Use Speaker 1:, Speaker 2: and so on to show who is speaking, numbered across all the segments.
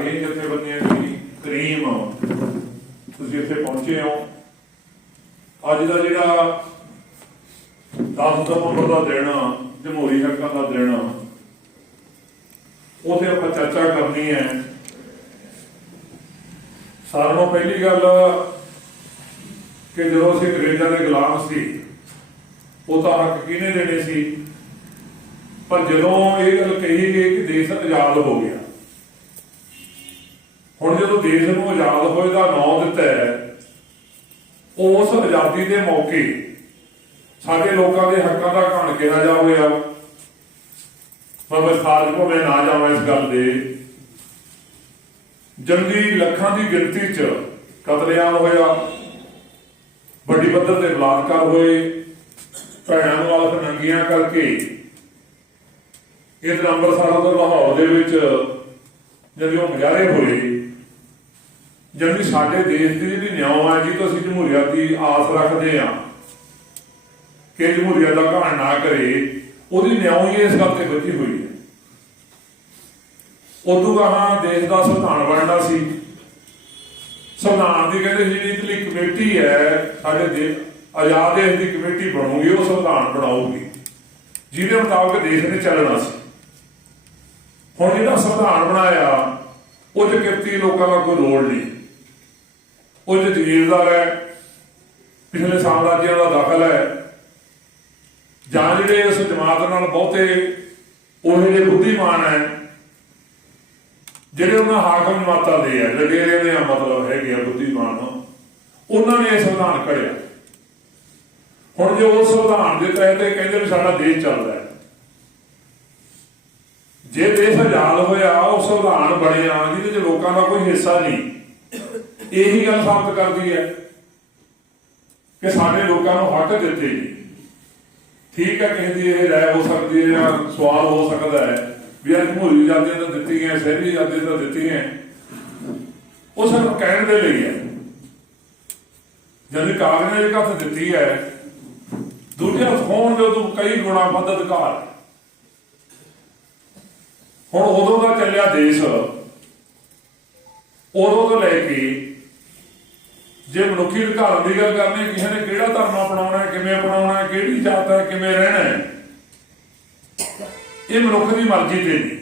Speaker 1: ਸਾਰੀਆਂ ਜਥੇਬੰਦੀਆਂ ਦੀ ਕਰੀਮ ਤੁਸੀਂ ਇੱਥੇ ਪਹੁੰਚੇ ਹੋ। ਅੱਜ ਦਾ ਜਿਹੜਾ 10 ਨਵੰਬਰ ਦਾ ਦਿਨ, ਜਮਹੂਰੀ ਹੱਕਾਂ ਦਾ ਦਿਨ ਉਹਤੇ ਆਪਾਂ ਚਰਚਾ ਕਰਨੀ ਹੈ। ਸਾਰਿਆਂ ਨੂੰ ਪਹਿਲੀ ਗੱਲ ਕਿ ਜਦੋਂ ਅਸੀਂ ਅੰਗਰੇਜ਼ਾਂ ਦੇ ਗੁਲਾਮ ਸੀ, ਉਹ ਤਾਂ ਹੱਕ ਕਿਹਨੇ ਦੇਣੇ ਸੀ? ਪਰ ਜਦੋਂ ਇਹ ਗੱਲ ਕਹੀ ਗਈ ਕਿ ਦੇਸ਼ ਆਜ਼ਾਦ ਹੋ ਗਿਆ ਹੁਣ ਜਦੋਂ ਦੇਸ਼ ਨੂੰ ਆਜ਼ਾਦ ਹੋਏ ਦਾ ਨਾਂ ਦਿੱਤਾ ਹੈ, ਉਸ ਆਜ਼ਾਦੀ ਦੇ ਮੌਕੇ ਸਾਡੇ ਲੋਕਾਂ ਦੇ ਹੱਕਾਂ ਦਾ ਘਣ ਕਿਹਾ ਜਾ ਹੋਇਆ ਮੈਂ ਵਿਸਥਾਰ ਕੋ ਮੈਂ ਨਾ ਜਾਵਾਂ ਇਸ ਗੱਲ ਦੇ। ਜੰਗੀ ਲੱਖਾਂ ਦੀ ਗਿਣਤੀ 'ਚ ਕਤਲੇਆਮ ਹੋਇਆ। ਵੱਡੀ ਪੱਧਰ ਤੇ ਬਲਾਤਕਾਰ ਹੋਏ। ਭੈਣਾਂ ਨੂੰ ਆਪ ਨੰਗੀਆਂ ਕਰਕੇ ਇਧਰ ਅੰਮ੍ਰਿਤਸਰ ਤੋਂ ਲਾਹੌਰ ਦੇ ਵਿੱਚ ਜਦੋਂ ਮੁਜ਼ਾਹਰੇ ਹੋਏ ਜੰਗੀ ਸਾਡੇ ਦੇਸ਼ ਦੀ ਜਿਹੜੀ ਨਿਆਂ ਹੈ ਜੀ ਤੋਂ ਅਸੀਂ ਜਮਹੂਰੀਅਤ ਦੀ ਆਸ ਰੱਖਦੇ ਹਾਂ ਕਿ ਜਮਹੂਰੀਅਤ ਦਾ ਘਾਣ ਨਾ ਕਰੇ, ਉਹਦੀ ਨਿਆਂ ਹੀ ਇਸ ਗੱਲ ਤੇ ਬੱਝੀ ਹੋਈ ਹੈ। ਉਦੋਂ ਕਹਾ ਦੇਸ਼ ਦਾ ਸੰਵਿਧਾਨ ਬਣਨਾ ਸੀ। ਸੰਵਿਧਾਨ ਦੀ ਕਹਿੰਦੇ ਜਿਹੜੀ ਇਤਲੀ ਕਮੇਟੀ ਹੈ, ਸਾਡੇ ਦੇ ਆਜ਼ਾਦ ਦੇਸ਼ ਦੀ ਕਮੇਟੀ ਬਣੂਗੀ, ਉਹ ਸੰਵਿਧਾਨ ਬਣਾਉਗੀ ਜਿਹਦੇ ਮੁਤਾਬਕ ਦੇਸ਼ ਨੇ ਚੱਲਣਾ ਸੀ। ਹੁਣ ਜਿਹੜਾ ਸੰਵਿਧਾਨ ਬਣਾਇਆ, ਉਹ 'ਚ ਕਿਰਤੀ ਲੋਕਾਂ ਦਾ ਕੋਈ ਰੋਲ ਨਹੀਂ। ਉਹ 'ਚ ਜ਼ਮੀਰਦਾਰ ਹੈ, ਪਿਛਲੇ ਸਾਮਰਾਜਿਆਂ ਦਾ ਦਖਲ ਹੈ। ਜਾਂ ਜਿਹੜੇ ਇਸ ਜਮਾਤ ਨਾਲ ਬਹੁਤੇ ਉਹ ਜਿਹੇ ਬੁੱਧੀਮਾਨ ਹੈ, ਜਿਹੜੇ ਉਹਨਾਂ ਹਾਕਮ ਜਮਾਤਾਂ ਦੇ ਆ ਲਡੇਰੇ ਦੇ ਆ, ਮਤਲਬ ਹੈਗੇ ਆ ਬੁੱਧੀਮਾਨ। ਉਹਨਾਂ ਨੇ ਇਹ ਸੰਵਿਧਾਨ ਘੜਿਆ ਹੁਣ ਜੇ ਉਸ ਸੰਵਿਧਾਨ ਦੇ ਤਹਿਤ ਇਹ ਕਹਿੰਦੇ ਵੀ ਸਾਡਾ ਦੇਸ਼ ਚੱਲਦਾ ਹੈ, ਜੇ ਦੇਸ਼ ਆਜ਼ਾਦ ਹੋਇਆ, ਉਹ ਸੰਵਿਧਾਨ ਬਣਿਆ, ਜਿਹਦੇ ਚ ਲੋਕਾਂ ਦਾ ਕੋਈ ਹਿੱਸਾ ਨਹੀਂ। ਇਹੀ ਗੱਲ ਸਾਬਤ ਕਰਦੀ ਹੈ ਕਿ ਸਾਡੇ ਲੋਕਾਂ ਨੂੰ ਹੱਕ ਦਿੱਤੇ ਠੀਕ ਹੈ, ਕਿਸੇ ਦੀ ਇਹ ਰਾਏ ਹੋ ਸਕਦੀ ਹੈ ਜਾਂ ਸਵਾਲ ਹੋ ਸਕਦਾ ਹੈ ਵੀ ਅੱਜ ਜਮਹੂਰੀ ਆਜ਼ਾਦੀਆਂ ਤਾਂ ਦਿੱਤੀਆਂ ਸ਼ਹਿਰੀ ਜਾਂਦੇ ਤਾਂ ਦਿੱਤੀਆਂ। ਉਹ ਸਿਰਫ ਕਹਿਣ ਦੇ ਲਈ ਹੈ। ਜਦ ਕਾਗਜ਼ ਨੇ ਇੱਕ ਹੱਥ ਦਿੱਤੀ ਹੈ, ਦੂਜੇ ਹੱਥ ਹੋਣ ਦੇ ਤੋਂ ਕਈ ਗੁਣਾ ਵੱਧ ਅਧਿਕਾਰ। ਹੈ। ਹੁਣ ਉਦੋਂ ਦਾ ਚੱਲਿਆ ਦੇਸ਼, ਉਦੋਂ ਤੋਂ ਲੈ ਕੇ ਜੇ ਮਨੁੱਖੀ ਅਧਿਕਾਰਾਂ ਦੀ ਗੱਲ ਕਰਨੀ, ਕਿਸੇ ਨੇ ਕਿਹੜਾ ਧਰਮ ਅਪਣਾਉਣਾ ਹੈ, ਕਿਵੇਂ ਅਪਣਾਉਣਾ ਹੈ, ਕਿਹੜੀ ਜਾਤ ਹੈ, ਕਿਵੇਂ ਰਹਿਣਾ ਹੈ, ਇਹ ਮਨੁੱਖ ਦੀ ਮਰਜ਼ੀ ਤੇ ਨਹੀਂ।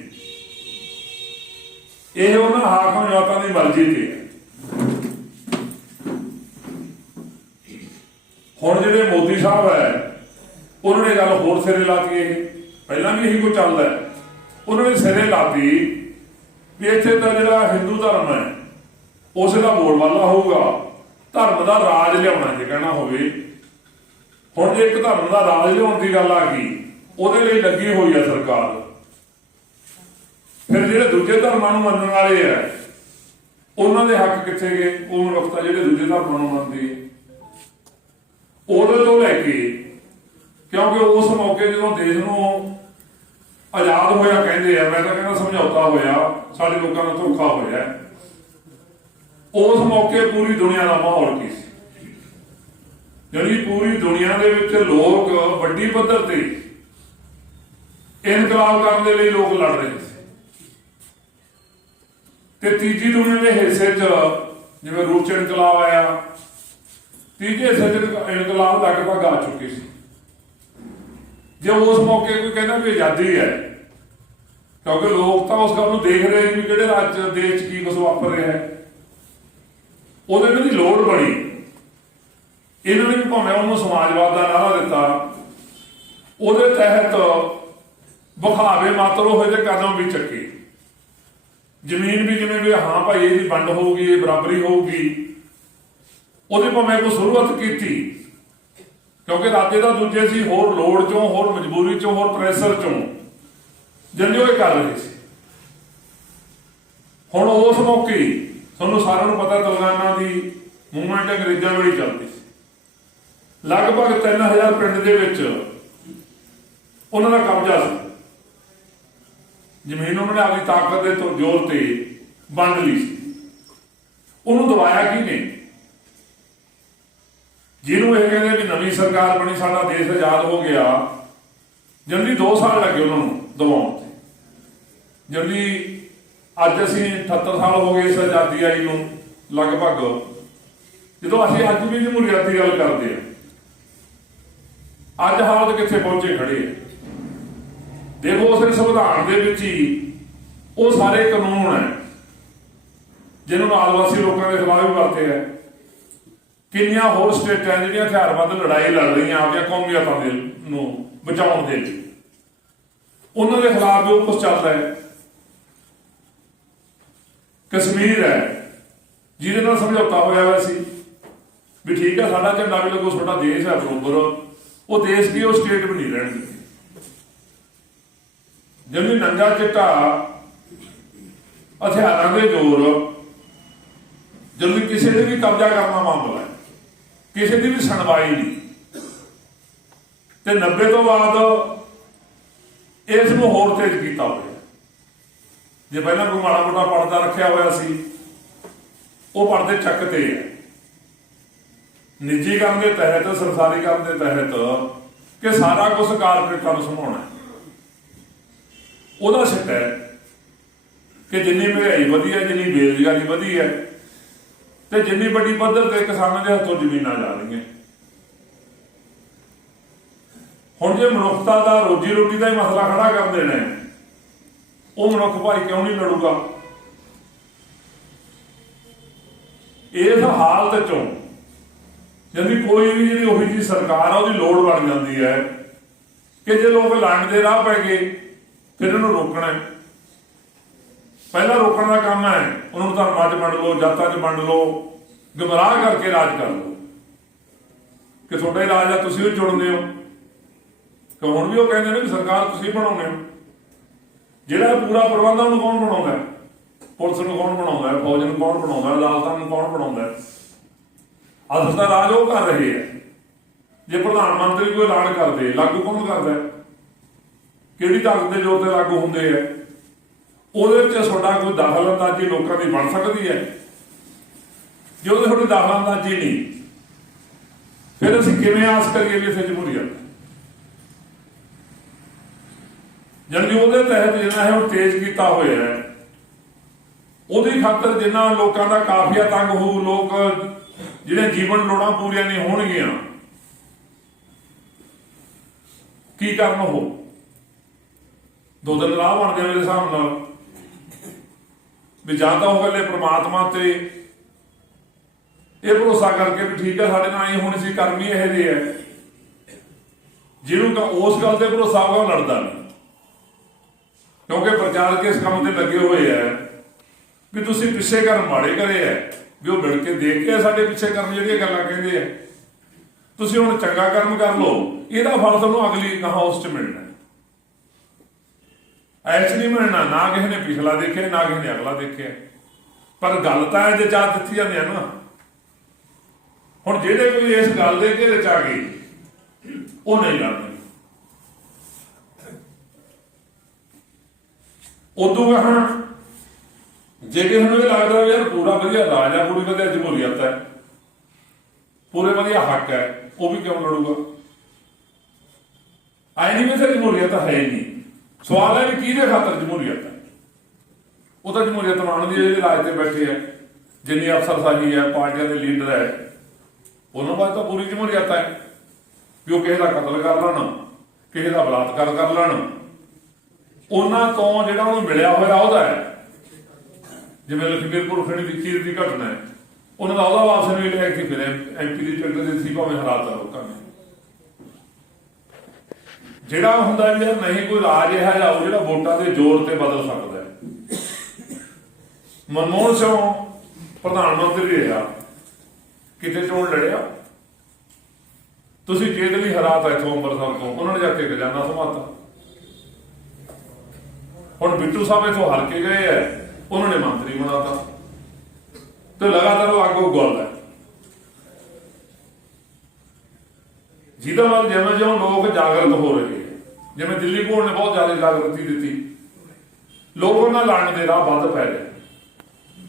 Speaker 1: ਇਹ ਉਹਨਾਂ ਹਾਕਮ ਜਾਤਾਂ ਦੀ ਮਰਜ਼ੀ ਤੇ ਹੈ। ਹੁਣ ਜਿਹੜੇ ਮੋਦੀ ਸਾਹਿਬ ਹੈ, ਉਹਨਾਂ ਨੇ ਗੱਲ ਹੋਰ ਸਿਰੇ ਲਾਤੀ ਇਹ। ਪਹਿਲਾਂ ਵੀ ਇਹੀ ਕੁਝ ਚੱਲਦਾ ਉਹਨਾਂ ਨੇ ਸਿਰੇ ਲਾਤੀ ਵੀ ਇੱਥੇ ਤਾਂ ਜਿਹੜਾ ਹਿੰਦੂ ਧਰਮ ਹੈ, ਉਸੇ ਦਾ ਬੋਲਬਾਲਾ ਹੋਊਗਾ। ਧਰਮ ਦਾ ਰਾਜ ਲਿਆਉਣਾ ਜੇ ਕਹਿਣਾ ਹੋਵੇ। ਹੁਣ ਜੇ ਇੱਕ ਧਰਮ ਦਾ ਰਾਜ ਲਿਆਉਣ ਦੀ ਗੱਲ ਆ ਗਈ, ਉਹਦੇ ਲਈ ਲੱਗੀ ਹੋਈ ਹੈ ਸਰਕਾਰ। ਫਿਰ ਜਿਹੜੇ ਦੂਜੇ ਧਰਮਾਂ ਨੂੰ ਮੰਨਣ ਵਾਲੇ ਆ, ਉਹਨਾਂ ਦੇ ਹੱਕ ਕਿੱਥੇ ਗਏ? ਉਹ ਮਨੁੱਖਤਾ ਜਿਹੜੇ ਦੂਜੇ ਧਰਮਾਂ ਨੂੰ ਮੰਨਦੀ ਉਹਦੇ ਤੋਂ ਲੈ ਕੇ, ਕਿਉਂਕਿ ਉਸ ਮੌਕੇ ਜਦੋਂ ਦੇਸ਼ ਨੂੰ ਆਜ਼ਾਦ ਹੋਇਆ ਕਹਿੰਦੇ ਆ, ਮੈਂ ਤਾਂ ਕਹਿੰਦਾ ਸਮਝੌਤਾ ਹੋਇਆ, ਸਾਡੇ ਲੋਕਾਂ ਨਾਲ ਧੋਖਾ ਹੋਇਆ। ਉਸ ਮੌਕੇ ਪੂਰੀ ਦੁਨੀਆ ਦਾ ਮਾਹੌਲ ਕੀ ਸੀ? ਜਿਹੜੀ ਪੂਰੀ ਦੁਨੀਆ ਦੇ ਵਿੱਚ ਲੋਕ ਵੱਡੀ ਪੱਧਰ ਤੇ ਇਨਕਲਾਬ ਕਰਨ ਦੇ ਲਈ ਲੋਕ ਲੜ ਰਹੇ ਸੀ। ਤੇ ਤੀਜੀ ਦੁਨੀਆ ਦੇ ਹਿੱਸੇ 'ਚ ਜਿਵੇਂ ਰੂਸ 'ਚ ਇਨਕਲਾਬ ਆਇਆ, ਤੀਜੇ ਹਿੱਸੇ 'ਚ ਇਨਕਲਾਬ ਲਗਭਗ ਆ ਚੁੱਕੇ ਸੀ। ਜੇ ਉਸ ਮੌਕੇ ਕੋਈ ਕਹਿੰਦਾ ਵੀ ਆਜ਼ਾਦੀ ਹੈ, ਕਿਉਂਕਿ ਲੋਕ ਤਾਂ ਉਸ ਗੱਲ ਨੂੰ ਦੇਖ ਰਹੇ ਨੇ ਵੀ ਕਿਹੜੇ ਰਾਜ, ਦੇਸ਼ 'ਚ ਕੀ ਕੁਝ ਵਾਪਰ ਰਿਹਾ ਹੈ। ਉਹਦੇ ਇਹਨਾਂ ਲੋੜ ਬਣੀ ਇਹਨਾਂ ਨੇ ਭਾਵੇਂ ਉਹਨੂੰ ਸਮਾਜਵਾਦ ਦਾ ਨਾਰਾ ਦਿੱਤਾ। ਉਹਦੇ ਤਹਿਤ ਵਿਖਾਵੇ ਮਾਤਰ ਹੋਏ ਤੇ ਕਦਮ ਵੀ ਚੱਕੇ। ਜ਼ਮੀਨ ਵੀ ਜਿਵੇਂ ਵੀ, ਹਾਂ ਭਾਈ ਇਹਦੀ ਵੰਡ ਹੋਊਗੀ, ਇਹ ਬਰਾਬਰੀ ਹੋਊਗੀ। ਉਹਦੇ ਭਾਵੇਂ ਕੋਈ ਸ਼ੁਰੂਆਤ ਕੀਤੀ। ਕਿਉਂਕਿ ਰਾਜੇ ਦਾ ਦੂਜੇ ਸੀ, ਹੋਰ ਲੋੜ ਚੋਂ, ਹੋਰ ਮਜਬੂਰੀ ਚੋਂ, ਹੋਰ ਪ੍ਰੈਸ਼ਰ ਚੋਂ। ਜੰਜੋ ਉਹ ਕਰ ਰਹੇ ਸੀ। ਹੁਣ ਉਸ ਮੌਕੇ ਤੁਹਾਨੂੰ ਸਾਰਿਆਂ ਨੂੰ ਪਤਾ ਤਲਗਾਨਾ ਦੀ ਮੂਵਮੈਂਟ ਅੰਗਰੇਜ਼ਾਂ ਵੇਲੇ ਚੱਲਦੀ ਸੀ। ਲਗਭਗ 3000 ਪਿੰਡ ਦੇ ਵਿੱਚ ਉਹਨਾਂ ਦਾ ਕਬਜ਼ਾ ਸੀ। ਜ਼ਮੀਨ ਉਹਨਾਂ ਨੇ ਆਪਣੀ ਤਾਕਤ ਦੇ ਤੋਂ ਜ਼ੋਰ ਤੇ ਵੰਡ ਲਈ ਸੀ। ਉਹਨੂੰ ਦਵਾਇਆ ਕੀ ਨੇ? ਜਿਹਨੂੰ ਇਹ ਕਹਿੰਦੇ ਵੀ ਨਵੀਂ ਸਰਕਾਰ ਬਣੀ, ਸਾਡਾ ਦੇਸ਼ ਆਜ਼ਾਦ ਹੋ ਗਿਆ ਜਲਦੀ 2 ਸਾਲ ਲੱਗੇ ਉਹਨਾਂ ਨੂੰ ਦਵਾਉਣ ਤੇ। ਜਲਦੀ ਅੱਜ ਅਸੀਂ 78 ਸਾਲ ਹੋ ਗਏ ਇਸ ਆਜ਼ਾਦੀ ਆਈ ਨੂੰ, ਲਗਭਗ। ਜਦੋਂ ਅਸੀਂ ਅੱਜ ਵੀ ਜਮਹੂਰੀਅਤ ਦੀ ਗੱਲ ਕਰਦੇ ਆ ਅੱਜ ਹਾਲਤ ਕਿੱਥੇ ਪਹੁੰਚੇ ਖੜੇ ਆ? ਦੇਖੋ, ਉਸ ਸੰਵਿਧਾਨ ਦੇ ਵਿੱਚ ਹੀ ਉਹ ਸਾਰੇ ਕਾਨੂੰਨ ਹੈ, ਜਿਹਨਾਂ ਨੂੰ ਆਦਿਵਾਸੀ ਲੋਕਾਂ ਦੇ ਖਿਲਾਫ ਵੀ ਵਰਤੇ ਹੈ ਕਿੰਨੀਆਂ ਹੋਰ ਸਟੇਟਾਂ ਜਿਹੜੀਆਂ ਹਥਿਆਰਬੰਦ ਲੜਾਈ ਲੜ ਰਹੀਆਂ ਆਪਣੀਆਂ ਕੌਮੀਅਤਾਂ ਦੇ ਨੂੰ ਬਚਾਉਣ ਦੇ ਲਈ ਉਹਨਾਂ ਦੇ ਖਿਲਾਫ ਵੀ ਉਹ ਕੁਝ ਚੱਲਦਾ ਹੈ। ਕਸ਼ਮੀਰ ਹੈ। ਜਿਹਦੇ ਨਾਲ ਸਮਝੌਤਾ ਹੋਇਆ ਹੋਇਆ ਸੀ ਵੀ ਠੀਕ ਹੈ, ਸਾਡਾ ਝੰਡਾ ਵੀ ਲੱਗੋ, ਸਾਡਾ ਦੇਸ਼ ਹੈ ਬਰੋਬਰ। ਉਹ ਦੇਸ਼ ਦੀ ਉਹ ਸਟੇਟ ਵੀ ਨਹੀਂ ਰਹਿਣਗੇ ਜਿਵੇਂ ਨੰਗਾ ਚਿੱਟਾ, ਹਥਿਆਰਾਂ ਦੇ ਜ਼ੋਰ ਜਦੋਂ ਕਿਸੇ ਦੇ ਵੀ ਕਬਜ਼ਾ ਕਰਨਾ ਮਾਮਲਾ ਹੈ। ਕਿਸੇ ਦੀ ਵੀ ਸੁਣਵਾਈ ਨਹੀਂ। ਤੇ 90 ਤੋਂ ਬਾਅਦ ਇਸ ਨੂੰ ਹੋਰ ਤੇਜ਼ ਕੀਤਾ ਹੋਇਆ। ਜੇ ਪਹਿਲਾਂ ਕੋਈ ਮਾੜਾ ਮੋਟਾ ਪਰਦਾ ਰੱਖਿਆ ਹੋਇਆ ਸੀ ਉਹ ਪਰਦੇ ਚੱਕਦੇ ਹੈ। ਨਿੱਜੀਕਰਨ ਦੇ ਤਹਿਤ ਸਰਕਾਰੀਕਰਨ ਦੇ ਤਹਿਤ ਕਿ ਸਾਰਾ ਕੁਝ ਕਾਰਪੋਰੇਟਾਂ ਨੂੰ ਸੰਭਾਉਣਾ ਉਹਦਾ ਸਿੱਟਾ ਹੈ ਕਿ ਜਿੰਨੀ ਮਹਿੰਗਾਈ ਵਧੀ ਹੈ ਜਿੰਨੀ ਬੇਰੁਜ਼ਗਾਰੀ ਵਧੀ ਹੈ ਤੇ ਜਿੰਨੀ ਵੱਡੀ ਪੱਧਰ ਤੇ ਕਿਸਾਨਾਂ ਦੇ ਹੱਥੋਂ ਜ਼ਮੀਨਾਂ ਜਾ ਰਹੀਆਂ। ਹੁਣ ਜੇ ਮਨੁੱਖਤਾ ਦਾ ਰੋਜੀ ਰੋਟੀ ਦਾ ਹੀ ਮਸਲਾ ਖੜਾ ਕਰ ਦੇਣਾ ਹੈ, ਉਹ ਮਨੁੱਖ ਭਾਈ ਕਿਉਂ ਨਹੀਂ ਲੜੂਗਾ? ਇਸ ਹਾਲਤ ਚੋਂ ਜਦ ਕੋਈ ਵੀ ਜਿਹੜੀ ਉਹੀ ਜੀ ਸਰਕਾਰ ਆ, ਉਹਦੀ ਲੋੜ ਬਣ ਜਾਂਦੀ ਹੈ ਕਿ ਜੇ ਲੋਕ ਲੜਨ ਦੇ ਰਾਹ ਪੈ ਗਏ, ਫਿਰ ਇਹਨੂੰ ਰੋਕਣਾ ਹੈ। ਪਹਿਲਾ ਰੋਕਣ ਦਾ ਕੰਮ ਹੈ, ਉਹਨਾਂ ਨੂੰ ਧਰਮਾਂ 'ਚ ਵੰਡ ਲਓ, ਜਾਤਾਂ 'ਚ ਵੰਡ ਲਓ, ਗਮਰਾਹ ਕਰਕੇ ਰਾਜ ਕਰ ਲਓ। ਕਿ ਤੁਹਾਡਾ ਰਾਜ ਆ, ਤੁਸੀਂ ਵੀ ਚੁਣਦੇ ਹੋ। ਕਿ ਹੁਣ ਵੀ ਉਹ ਕਹਿੰਦੇ ਨੇ ਕਿ ਸਰਕਾਰ ਤੁਸੀਂ ਬਣਾਉਂਦੇ ਹੋ। ਜਿਹੜਾ ਇਹ ਪੂਰਾ ਪ੍ਰਬੰਧ ਉਹਨੂੰ ਕੌਣ ਬਣਾਉਂਦਾ? ਹੈ? ਪੁਲਿਸ ਨੂੰ ਕੌਣ ਬਣਾਉਂਦਾ? ਹੈ ਫੌਜ ਨੂੰ ਕੌਣ ਬਣਾਉਂਦਾ? ਹੈ ਅਦਾਲਤਾਂ ਨੂੰ ਕੌਣ ਬਣਾਉਂਦਾ? ਹੈ ਅਸਲ ਦਾ ਰਾਜ ਉਹ ਕਰ ਰਹੇ ਹੈ ਜੇ ਪ੍ਰਧਾਨ ਮੰਤਰੀ ਕੋਈ ਐਲਾਨ ਕਰਦੇ, ਲਾਗੂ ਕੌਣ ਕਰਦਾ? ਹੈ ਕਿਹੜੀ ਤਾਕਤ ਦੇ ਜ਼ੋਰ ਤੇ ਲਾਗੂ ਹੁੰਦੇ ਆ? ਉਹਦੇ ਵਿੱਚ ਤੁਹਾਡਾ ਕੋਈ ਦਾਖਲ ਅੰਦਾਜ਼ੀ ਲੋਕਾਂ ਦੀ ਬਣ ਸਕਦੀ ਹੈ? ਜੇ ਉਹਦੇ ਤੁਹਾਡੀ ਦਾਖਲ ਅੰਦਾਜ਼ੀ ਨਹੀਂ, ਫਿਰ ਅਸੀਂ ਕਿਵੇਂ ਆਸ ਕਰੀਏ ਵੀ ਇੱਥੇ ਜਮਹੂਰੀਅਤ ਜਦ ਉਹਦੇ ਤਹਿਤ ਜਿਹੜਾ ਹੈ ਉਹ ਤੇਜ਼ ਕੀਤਾ ਹੋਇਆ ਹੈ, ਉਹਦੀ ਖਾਤਰ ਜਿੰਨਾ ਲੋਕਾਂ ਦਾ ਕਾਫੀਆ ਤੰਗ ਹੋਊ, ਲੋਕ ਜਿਹੜੇ ਜੀਵਨ ਲੋੜਾਂ ਪੂਰੀਆਂ ਨਹੀਂ ਹੋਣਗੀਆਂ, ਕੀ ਕਰਨ ਹੋ ਦੋ ਦਿਨ ਰਾਹ ਜਾਵੇ ਮੇਰੇ ਹਿਸਾਬ ਨਾਲ। ਵੀ ਜਾਂ ਤਾਂ ਉਹ ਗੱਲੇ ਪ੍ਰਮਾਤਮਾ ਤੇ ਇਹ ਭਰੋਸਾ ਕਰਕੇ ਵੀ ਠੀਕ ਹੈ, ਸਾਡੇ ਨਾਲ ਇਹ ਹੋਣੀ ਸੀ, ਕਰਮੀ ਇਹ ਜਿਹੇ ਹੈ। ਜਿਹਨੂੰ ਤਾਂ ਉਸ ਗੱਲ ਤੇ ਭਰੋਸਾ ਹੋਗਾ ਲੜਦਾ ਨਹੀਂ। ਕਿਉਂਕਿ ਪ੍ਰਚਾਰਕ ਇਸ ਕੰਮ ਤੇ ਲੱਗੇ ਹੋਏ ਆ ਵੀ ਤੁਸੀਂ ਪਿੱਛੇ ਕਰ ਮਾੜੇ ਕਰੇ ਐ ਵੀ ਉਹ ਮਿਲ ਕੇ ਦੇਖ ਕੇ ਸਾਡੇ ਪਿੱਛੇ ਕਰਨ ਜਿਹੜੀਆਂ ਗੱਲਾਂ ਕਹਿੰਦੇ ਆ ਤੁਸੀਂ ਹੁਣ ਚੰਗਾ ਕਰਮ ਕਰ ਲਓ, ਇਹਦਾ ਫਲ ਤੁਹਾਨੂੰ ਅਗਲੀ ਕਹਾ ਉਸ ਚ ਮਿਲਣਾ ਐਸ ਨਹੀਂ ਮਿਲਣਾ, ਨਾ ਕਿਸੇ ਨੇ ਪਿਛਲਾ ਦੇਖਿਆ, ਨਾ ਕਿਸੇ ਨੇ ਅਗਲਾ ਦੇਖਿਆ। ਪਰ ਗੱਲ ਤਾਂ ਇਹ ਜੇ ਚਾਹ ਦਿੱਤੀ ਜਾਂਦੀ ਆ ਨਾ। ਹੁਣ ਜਿਹੜੇ ਕੋਈ ਇਸ ਗੱਲ ਦੇ ਘੇਰੇ ਚ ਆ ਗਏ, ਉਹ ਨਹੀਂ ਲੜਦੇ ਉਦੋਂ ਕਹਾਂ ਜੇ ਕਿ ਤੁਹਾਨੂੰ ਇਹ ਲੱਗਦਾ ਵੀ ਯਾਰ ਪੂਰਾ ਵਧੀਆ ਰਾਜ ਆ, ਪੂਰੀ ਵਧੀਆ ਜਮਹੂਰੀਅਤ ਹੈ ਪੂਰੇ ਵਧੀਆ ਹੱਕ ਹੈ ਉਹ ਵੀ ਕਿਉਂ ਲੜੂਗਾ? ਆਈ ਨਹੀਂ ਵੀ ਜਮਹੂਰੀਅਤ ਹੈ ਨਹੀਂ। ਸਵਾਲ ਹੈ ਵੀ ਕਿਹਦੇ ਖਾਤਰ ਜਮਹੂਰੀਅਤ ਹੈ ਉਹ ਤਾਂ ਜਮਹੂਰੀਅਤ ਮਾਣਦੀ ਦੀ ਜਿਹੜੇ ਰਾਜ ਤੇ ਬੈਠੇ ਆ, ਜਿੰਨੀ ਅਫਸਰਸ਼ਾਹੀ ਹੈ ਪਾਰਟੀਆਂ ਦੇ ਲੀਡਰ ਹੈ ਉਹਨਾਂ ਬਾਅਦ ਤਾਂ ਪੂਰੀ ਜਮਹੂਰੀਅਤ ਹੈ ਵੀ ਉਹ ਕਿਸੇ ਦਾ ਕਤਲ ਕਰ ਲੈਣ, ਕਿਸੇ ਦਾ ਬਲਾਤਕਾਰ ਕਰ ਲੈਣ ਉਹਨਾਂ ਤੋਂ ਜਿਹੜਾ ਉਹਨੂੰ ਮਿਲਿਆ ਹੋਇਆ ਉਹਦਾ ਹੈ। ਜਿਵੇਂ ਲਖਬੀਰਪੁਰ ਖਣੀ ਦੀ ਚੀਰ ਦੀ ਘਟਨਾ ਹੈ। ਉਹਨਾਂ ਦਾ ਉਹਦਾ ਵਾਪਸ ਨਹੀਂ ਲਿਆ ਕਿ ਫਿਰ ਐਮਪੀ ਦੀ ਟਿਕਟ ਦੇ ਸੀ ਭਾਵੇਂ ਹਾਲਾਤ ਆ ਲੋਕਾਂ ਨੇ ਜਿਹੜਾ ਹੁੰਦਾ ਵੀ ਨਹੀਂ ਕੋਈ ਰਾਜ ਇਹ ਹੈ ਉਹ ਜਿਹੜਾ ਵੋਟਾਂ ਦੇ ਜ਼ੋਰ ਤੇ ਬਦਲ ਸਕਦਾ ਹੈ। ਮਨਮੋਹਨ ਸਿੰਘ ਪ੍ਰਧਾਨ ਮੰਤਰੀ ਰਿਹਾ। ਕਿਤੇ ਚੋਣ ਲੜਿਆ? ਤੁਸੀਂ ਜੇਤਲੀ ਹਰਾਤਾ ਇਥੋਂ ਅੰਮ੍ਰਿਤਸਰ ਤੋਂ। ਉਹਨਾਂ ਨੇ ਜਾ ਕੇ ਖਜ਼ਾਨਾ ਸੰਭਾਤਾ ਹੁਣ ਬਿੱਟੂ ਸਾਹਿਬ ਇਥੋਂ ਹਲਕੇ ਗਏ ਐ, ਉਹਨਾਂ ਨੇ ਮੰਤਰੀ ਬਣਾਤਾ। ਤੇ ਲਗਾਤਾਰ ਉਹ ਅੱਗੋਂ ਗੱਲ ਹੈ ਜਿਹਦਾ ਮਤਲਬ ਜਿਵੇਂ ਜਿਉਂ ਲੋਕ ਜਾਗਰਤ ਹੋ ਰਹੇ ਹੈ ਜਿਵੇਂ ਦਿੱਲੀ ਬੋਰਡ ਨੇ ਬਹੁਤ ਜ਼ਿਆਦਾ ਜਾਗਰਤੀ ਦਿੱਤੀ, ਲੋਕ ਉਹਨਾਂ ਲੜਨ ਦੇ ਰਾਹ ਵੱਧ ਪੈ ਗਏ।